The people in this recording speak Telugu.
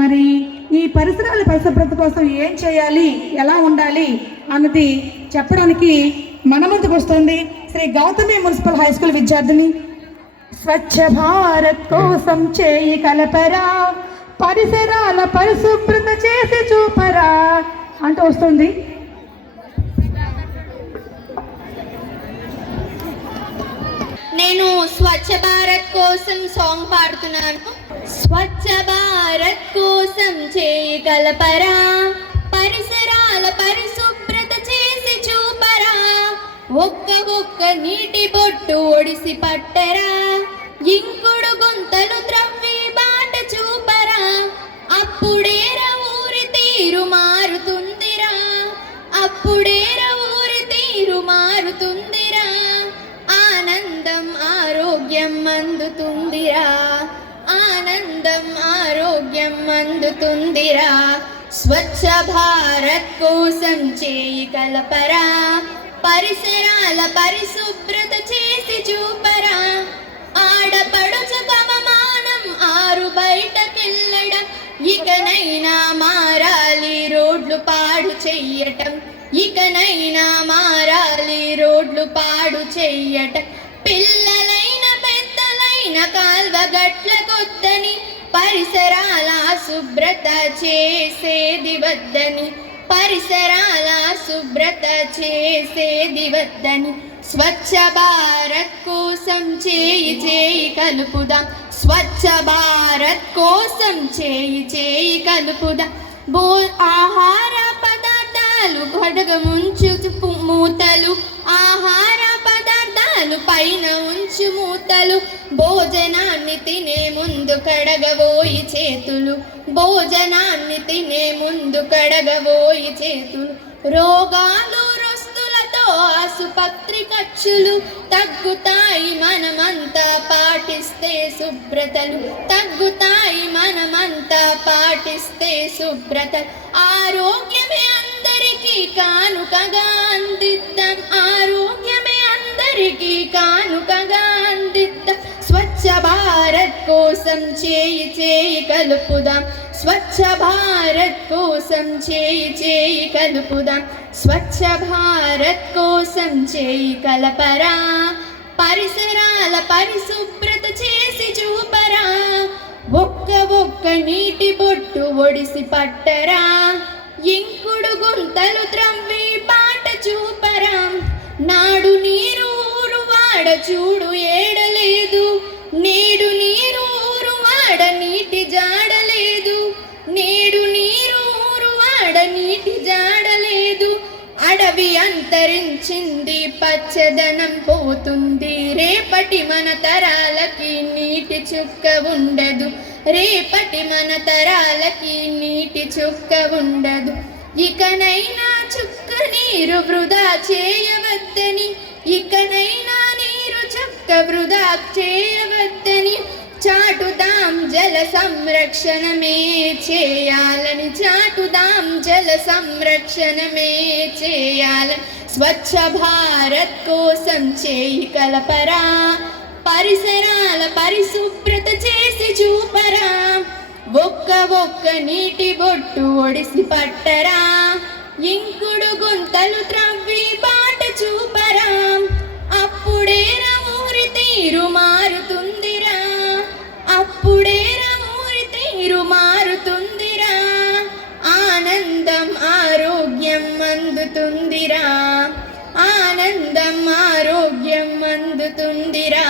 మరి ఈ పరిసరాల పరిశుభ్రత కోసం ఏం చేయాలి? ఎలా ఉండాలి? అన్నది చెప్పడానికి మన ముందుకు వస్తుంది. Shri Gautami municipal high school విద్యార్థిని స్వచ్ఛ భారత్ కోసం చేయి కలపరా పరిసరాల పరిశుభ్రత చేసి చూపరా అంటూ వస్తుంది. నేను స్వచ్ఛ భారత్ కోసం సాంగ్ పాడుతున్నాను. స్వచ్ఛ భారత్ కోసం చేయగలపరా పరిసరాల పరిశుభ్రత చేసి చూపరా. ఒక్క ఒక్క నీటి బొట్టు ఒడిసి పట్టరా ఇంకుడు గుంతలు త్రవ్వి బాట చూపరా. అప్పుడేర ఊరి తీరు మారుతుందిరా అప్పుడేర ఊరి తీరు మారుతుందిరా. ఆనందం ఆరోగ్యం అందుతుందిరా. ఆనందం ఆరోగ్యం అందుతుందిరా. స్వచ్ఛ భారత్ కోసం చేయి కలపరా. పరిసరాల పరిశుభ్రత చేసి చూపరా. ఆడపడుచు పవమానం ఆరు బయటకెళ్ళడం. ఇకనైనా మారాలి రోడ్లు పాడు చెయ్యటం. ఇకనైనా మారాలి రోడ్లు పాడు చెయ్యటం. పిల్లలైన పెద్దలైన కాల్వగట్ల పరిసరాల శుభ్రత చేసేది వద్దని పరిసరాల శుభ్రత చేసేది వద్దని స్వచ్ఛ భారత్ కోసం చేయి చేయి కలుపుదాం స్వచ్ఛ భారత్ కోసం చేయి చేయి కలుపుదాం. బో ఆహార పదార్థాలు గొడగ ముంచు మూత భోజనాన్ని తినే ముందు కడగబోయి చేతులు. భోజనాన్ని తినే ముందు కడగబోయి చేతులు. రోగాలు రొస్తులతో ఆసుపత్రి ఖర్చులు తగ్గుతాయి మనమంతా పాటిస్తే శుభ్రతలు. తగ్గుతాయి మనమంతా పాటిస్తే శుభ్రత. ఆరోగ్యమే అందరికీ కానుకగా అందిద్దాం. ఆరోగ్యమే అందరికీ కానుకగా భారత్ కోసం చేయి చేయి కలుపుదాం స్వచ్ఛ భారత్ కోసం చేయి చేయి కలుపుదాం స్వచ్ఛ భారత్ కోసం చేయి కలపరా పరిసరాల పరిశుభ్రత చేసి చూపరా। ఒక్క ఒక్క నీటి బొట్టు ఒడిసి పట్టరా। ఇంకుడు గుంతలు త్రవ్వి బాట చూపరా। నాడు నీరు వాడ చూడు ఏడ ఊరు నీటి జాడలేదు నేడు నీరు ఊరు నీటి జాడలేదు అడవి అంతరించింది పచ్చదనం పోతుంది. రేపటి మన తరాలకి నీటి చుక్క ఉండదు. రేపటి మన తరాలకి నీటి చుక్క ఉండదు. ఇకనైనా చుక్క నీరు వృధా చేయవద్దని ఇకనైనా నీరు చుక్క వృధా చేయ జల సంరక్షణమే చేయాలని చాటుదాం. జల సంరక్షణమే చేయాలని స్వచ్ఛ భారత్ కోసం చేయి కలపరా. పరిసరాల పరిశుభ్రత చేసి చూపరా. ఒక్క ఒక్క నీటి బొట్టు ఒడిసి పట్టరా. ఇంకుడు గుంతలు త్రవ్వి బాట చూపరా. అప్పుడే ఊరి తీరు మారుతుంది. ఆనందం ఆరోగ్యం అందుతుందిరా.